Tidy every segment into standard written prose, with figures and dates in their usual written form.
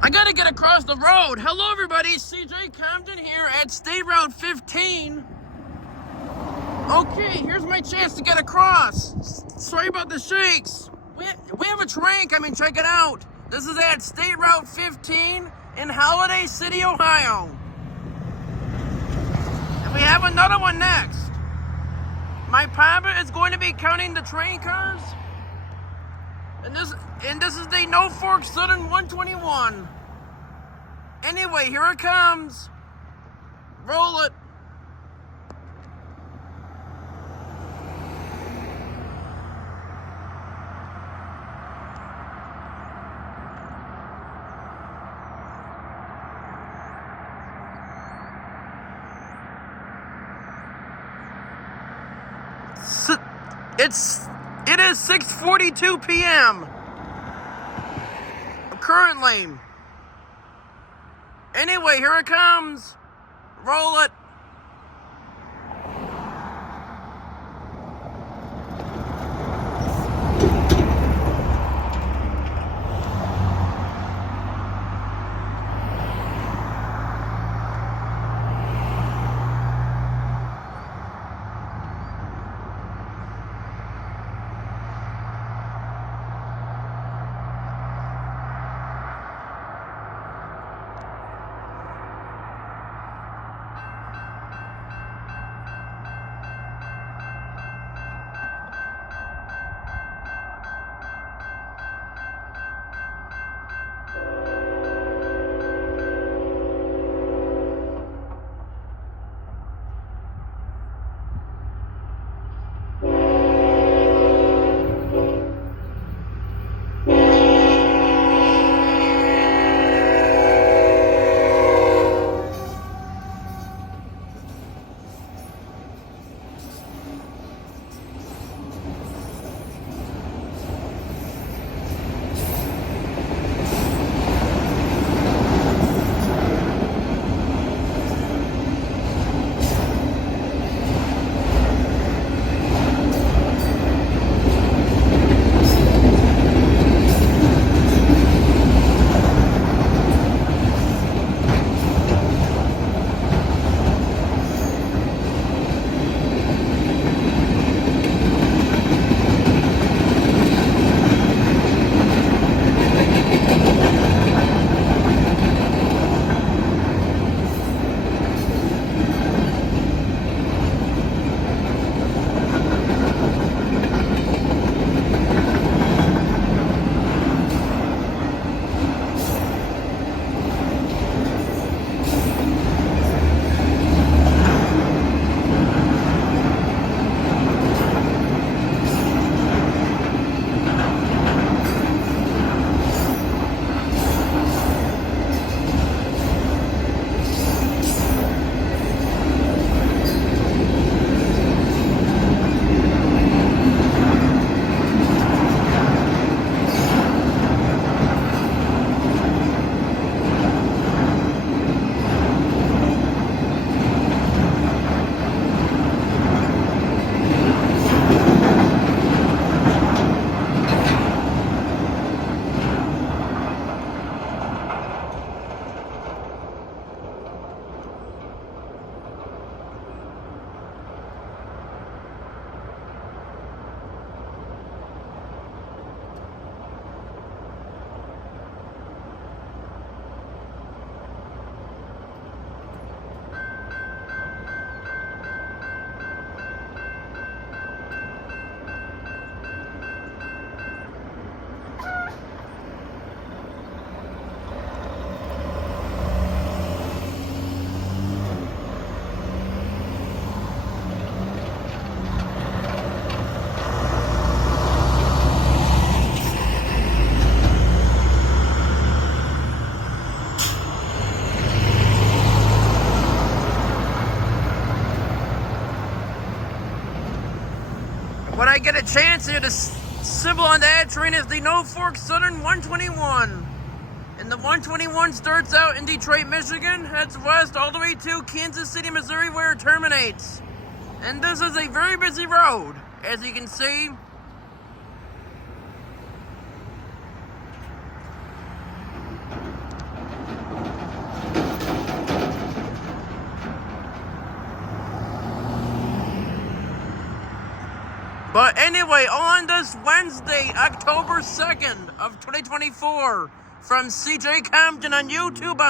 I gotta get across the road. Hello everybody, CJ Compton here at State Route 15. Okay, here's my chance to get across. Sorry about the shakes. We have a train coming, check it out. This is at State Route 15 in Holiday City, Ohio. And we have another one next. My papa is going to be counting the train cars. And this is the Norfolk Southern 121. Anyway, here it comes. Roll it. It is 6:42 p.m. currently. Anyway, here it comes. Roll it. When I get a chance here, the symbol on that train is the Norfolk Southern 121. And the 121 starts out in Detroit, Michigan, heads west all the way to Kansas City, Missouri, where it terminates. And this is a very busy road, as you can see. But anyway, on this Wednesday, October 2nd of 2024, from CJ Compton on YouTube,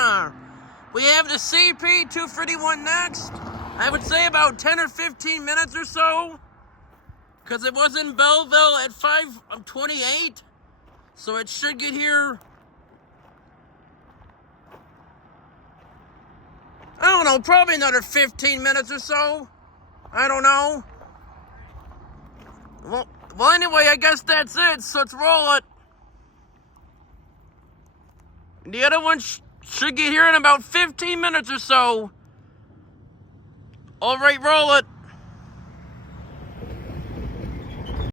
we have the CP251 next. I would say about 10 or 15 minutes or so, because it was in Belleville at 5:28, so it should get here, I don't know, probably another 15 minutes or so. I don't know. Well, anyway, I guess that's it, so let's roll it. The other one should get here in about 15 minutes or so. All right, roll it.